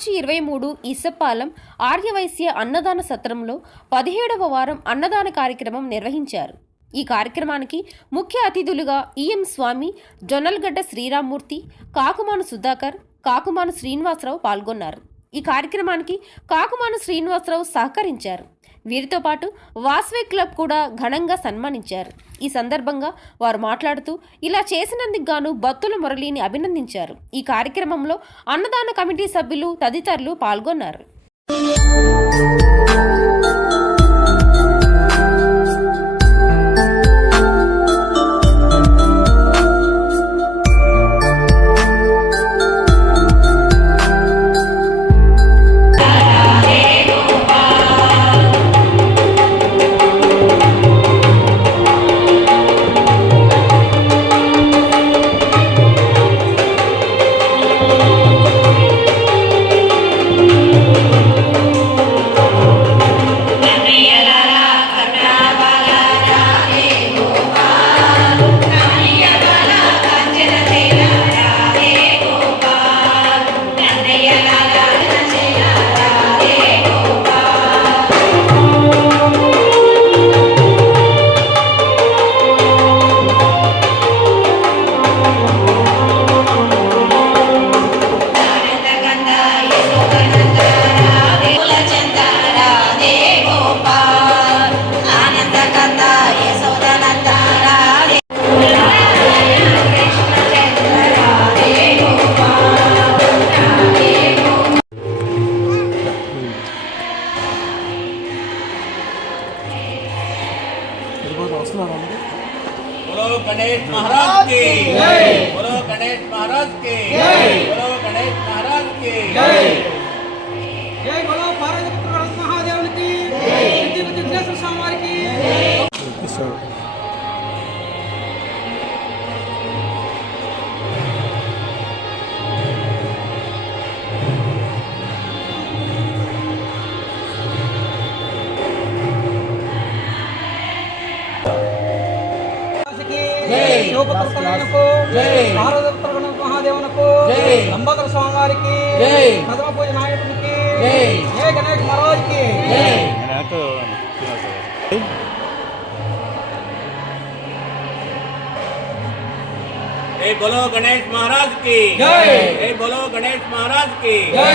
మార్చి 23 ఈసపాలెం ఆర్యవైశ్య అన్నదాన సత్రంలో 17వ వారం అన్నదాన కార్యక్రమం నిర్వహించారు. ఈ కార్యక్రమానికి ముఖ్య అతిథులుగా ఈఎం స్వామి, జొన్నలగడ్డ శ్రీరామ్మూర్తి, కాకుమాను సుధాకర్, కాకుమాను శ్రీనివాసరావు పాల్గొన్నారు. ఈ కార్యక్రమానికి కాకుమాను శ్రీనివాసరావు సహకరించారు. వీరితో పాటు వాస్వే క్లబ్ కూడా ఘనంగా సన్మానించారు. ఈ సందర్భంగా వారు మాట్లాడుతూ ఇలా చేసినందుకు గాను బత్తుల మురళిని అభినందించారు. ఈ కార్యక్రమంలో అన్నదాన కమిటీ సభ్యులు తదితరులు పాల్గొన్నారు. बोलो गणेश महाराज की जय। बोलो गणेश महाराज की जय। बोलो गणेश महाराज की जय। जय बोलो भारत गणेश महादेव की जय। सिद्धि विघ्नेश्वर स्वामी की जय। లంబోదర స్వామి వారికి ప్రథమ పూజ నాయకుడికి జై గణేష్ మహారాజ్ కి जय। बोलो गणेश महाराज की जय। जय बोलो गणेश महाराज की जय।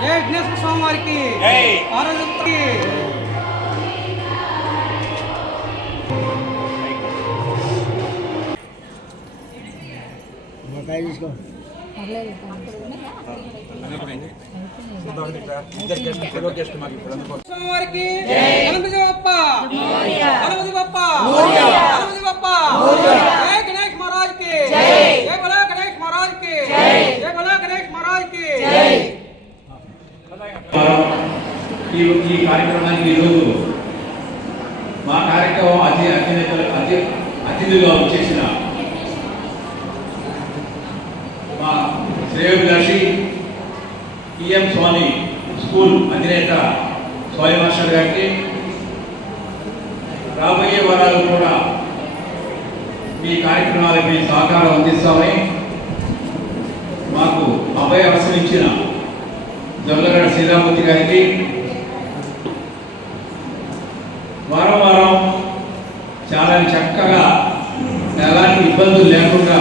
జై విఘ్నేశ్వర స్వామి వారికి జై। స్వామివారికి గణపతి బప్ప గణపతి బప్ప గణపతి బప్ప జై గణేష్ మహారాజ్ కి జై బోలో గణేష్ మహారాజ్ కి జై బోలో గణేష్ మహారాజ్ కి జై। ఈ కార్యక్రమానికి ఈరోజు మా కార్యక్రమం అతిథిగా వచ్చేసిన మా శ్రేయోభిలాషి ఈఎం స్వామి స్కూల్ అధినేత స్వామి మాస్టర్ గారికి రాబోయే వారాలు కూడా మీ కార్యక్రమాలకి సహకారం అందిస్తామని మాకు అభయవసరం ఇచ్చిన జొన్నలగడ్డ శ్రీరామ్మూర్తి గారికి వారం వారం చాలా చక్కగా ఎలాంటి ఇబ్బందులు లేకుండా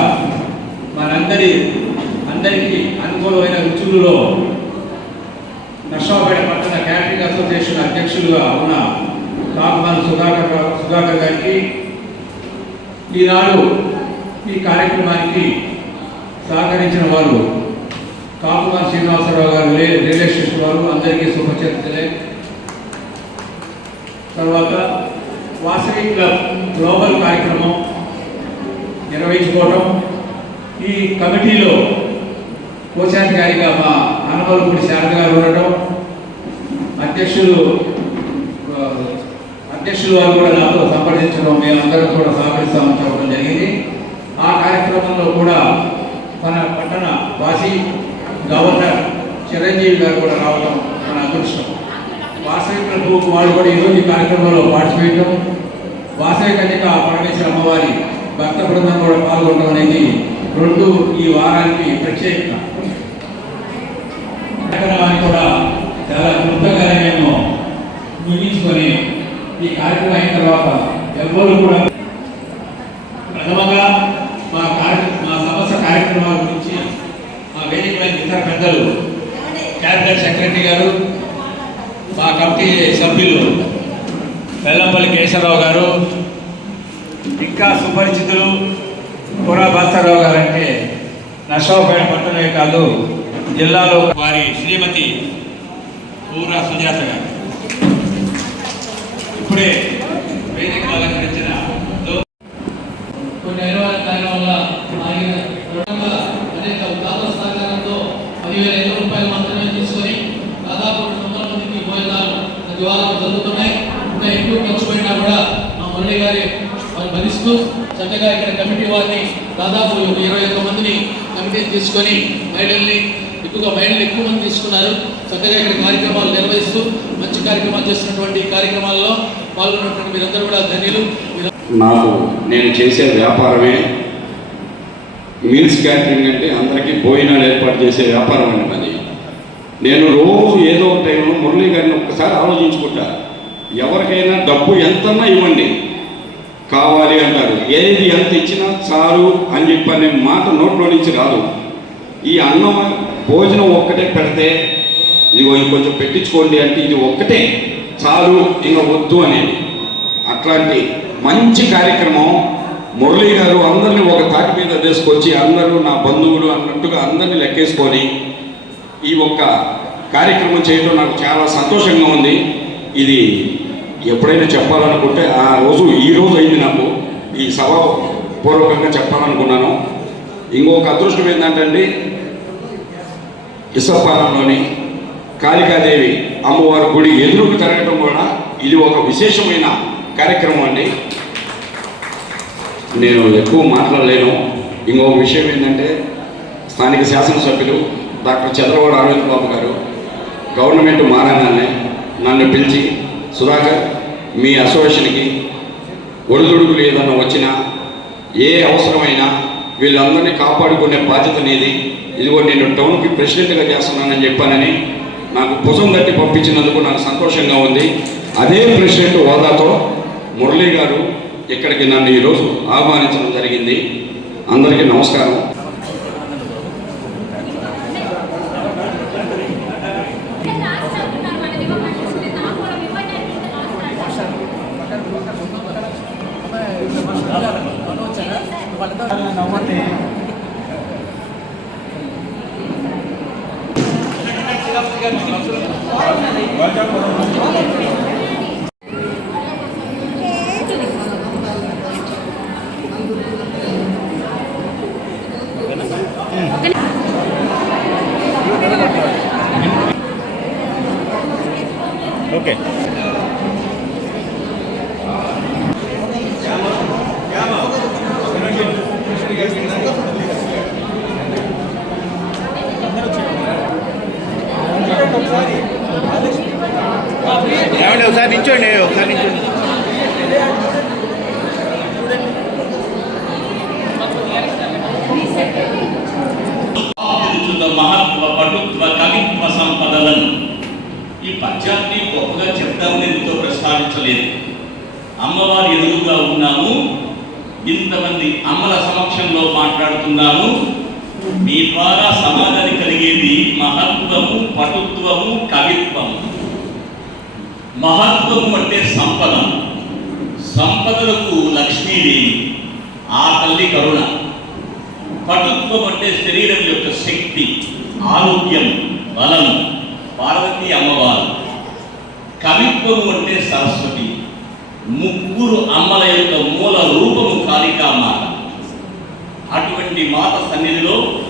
అందరికీ అనుకూలమైన రుచులలో నర్సాపేట పట్టణ క్యాటరింగ్ అసోసియేషన్ అధ్యక్షులుగా ఉన్న కాకుమాల సుధాకర్ గారికి, ఈనాడు ఈ కార్యక్రమానికి సహకరించిన వారు కాకుమాల శ్రీనివాసరావు గారు, రియల్ ఎస్టేట్ వారు, అందరికీ శుభచేతులే. తర్వాత వాసవి క్లబ్ గ్లోబల్ కార్యక్రమం నిర్వహించుకోవడం, ఈ కమిటీలో కోశాధికారిగా మా అనవలపూడి శారద గారు ఉండటం, అధ్యక్షులు వారు కూడా నాతో సంప్రదించడం, మేమందరం కూడా సహకరిస్తామని చెప్పడం జరిగింది. ఆ కార్యక్రమంలో కూడా మన పట్టణ వాసి గవర్నర్ చిరంజీవి గారు కూడా రావడం మన అదృష్టం. వాసవి క్లబ్ వాళ్ళు కూడా ఈరోజు ఈ కార్యక్రమంలో పార్టిసిపేట్, వాసవి కన్యక పరమేశ్వర అమ్మవారి భక్త బృందం కూడా పాల్గొనడం అనేది రెండు ఈ వారానికి ప్రత్యేకత. కార్యక్రమాన్ని కూడా చాలా క్లుప్తంగానే మేము ముగించుకొని ఈ కార్యక్రమం అయిన తర్వాత ఎవరు కూడా ప్రథమంగా మా సమస్య కార్యక్రమాల గురించి మా వేదికపై ఇతర పెద్దలు, క్యాబినెట్ సెక్రటరీ గారు, మా కమిటీ సభ్యులు బెల్లంపల్లి కేశవరావు గారు, ఇంకా సుపరిచితులు పురా భాస్కరరావు గారు అంటే నర్సాపేట పట్టణమే కాదు జిల్లాలో వారి శ్రీమతి పూరా సుజాత గారు ఇప్పుడే వేదిక అలంకరించిన కొన్ని అనివార్య కారణం వల్ల అనేక దాతల సహకారంతో 10,000 రూపాయలు మాత్రమే తీసుకొని దాదాపు 200 మందికి భోజనాలు ప్రతి వారం జరుగుతున్నాయి. ఇంకా ఎక్కువ ఖర్చు పడినా కూడా మా మురళి గారి వారిని భరిస్తూ చక్కగా ఇక్కడ కమిటీ వారిని దాదాపు 21 మందిని కమిటీ తీసుకొని మహిళల్ని మహిళలు ఎక్కువ మంది తీసుకున్నారు. చక్కగా ఇక్కడ కార్యక్రమాలు నిర్వహిస్తూ మంచి కార్యక్రమాలు చేస్తున్నటువంటి కార్యక్రమాల్లో పాల్గొన్నటువంటి మీరందరూ కూడా ధన్యులు. నేను చేసే వ్యాపారమే మీల్స్ క్యాటరింగ్, అంటే అందరికీ భోజనాలు ఏర్పాటు చేసే వ్యాపారం అండి అది. నేను రోజు ఏదో ఒక టైంలో మురళీ గారిని ఒక్కసారి ఆలోచించుకుంటా. ఎవరికైనా డబ్బు ఎంతన్నా ఇవ్వండి, కావాలి అంటారు. ఏది ఎంత ఇచ్చినా చాలు అని చెప్పి అనే మాట నోట్లో నుంచి రాదు. ఈ అన్నం భోజనం ఒక్కటే పెడితే ఇదిగో కొంచెం పెట్టించుకోండి అంటే ఇది ఒక్కటే చాలు, ఇంకా వద్దు అనేది. అట్లాంటి మంచి కార్యక్రమం మురళీ గారు అందరినీ ఒక తాటి మీద తీసుకొచ్చి అందరూ నా బంధువులు అన్నట్టుగా అందరినీ లెక్కేసుకొని ఈ ఒక్క కార్యక్రమం చేయడం నాకు చాలా సంతోషంగా ఉంది. ఇది ఎప్పుడైనా చెప్పాలనుకుంటే ఈ రోజు అయింది. నాకు ఈ సభ పూర్వకంగా చెప్పాలనుకున్నాను. ఇంకొక అదృష్టం ఏంటంటే ఇసపాలెంలోని కాళికాదేవి అమ్మవారి గుడి ఎదురుకు జరగడం కూడా ఇది ఒక విశేషమైన కార్యక్రమం అండి. నేను ఎక్కువ మాట్లాడలేను. ఇంకొక విషయం ఏంటంటే స్థానిక శాసనసభ్యులు డాక్టర్ చంద్రబాబు అరవింద్ బాబు గారు గవర్నమెంట్ మారగానే నన్ను పిలిచి, సుధాకర్ మీ అసోసియేషన్కి ఒడిదుడుకులు ఏదన్నా వచ్చినా ఏ అవసరమైనా వీళ్ళందరినీ కాపాడుకునే బాధ్యత అనేది, ఇదిగో నేను టౌన్కి ప్రెసిడెంట్గా చేస్తున్నానని చెప్పానని నాకు భుజం తట్టి పంపించినందుకు నాకు సంతోషంగా ఉంది. అదే ప్రెసిడెంట్ హోదాతో మురళీ గారు ఇక్కడికి నన్ను ఈరోజు ఆహ్వానించడం జరిగింది. అందరికీ నమస్కారం. ఓకే. ఒకసారి నించోండి, ఒకసారి నించోండి. మహత్వ పటుత్వ కవిత్వ సంపదలను ఈ పద్యాన్ని గొప్పగా చెప్తామని ఎంతో ప్రస్తావించలేదు. అమ్మవారి ఎదురుగా ఉన్నాము, ఇంతమంది అమ్మల సమక్షంలో మాట్లాడుతున్నాము. మీ ద్వారా సమాధానం కలిగేది మహత్వము, పటుత్వము, కవిత్వము. మహత్వము అంటే సంపద, సంపదలకు లక్ష్మీదేవి, ఆ తల్లి కరుణ. పటుత్వం అంటే శరీరం యొక్క శక్తి, ఆరోగ్యం, బలం, పార్వతీ అమ్మవారు. కవిత్వము అంటే సరస్వతి, ముగ్గురు అమ్మల యొక్క మూల రూపము కాళికామాత. అటువంటి మాత సన్నిధిలో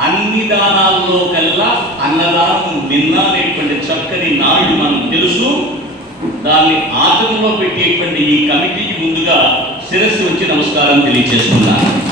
అన్ని దానాల్లో కల్లా అన్నదానం నిన్ననేటువంటి చక్కని నాయుడు మనకు తెలుసు. దాన్ని ఆచరణలో పెట్టేటువంటి ఈ కమిటీకి ముందుగా శిరస్సు వచ్చి నమస్కారం తెలియజేస్తున్నాను.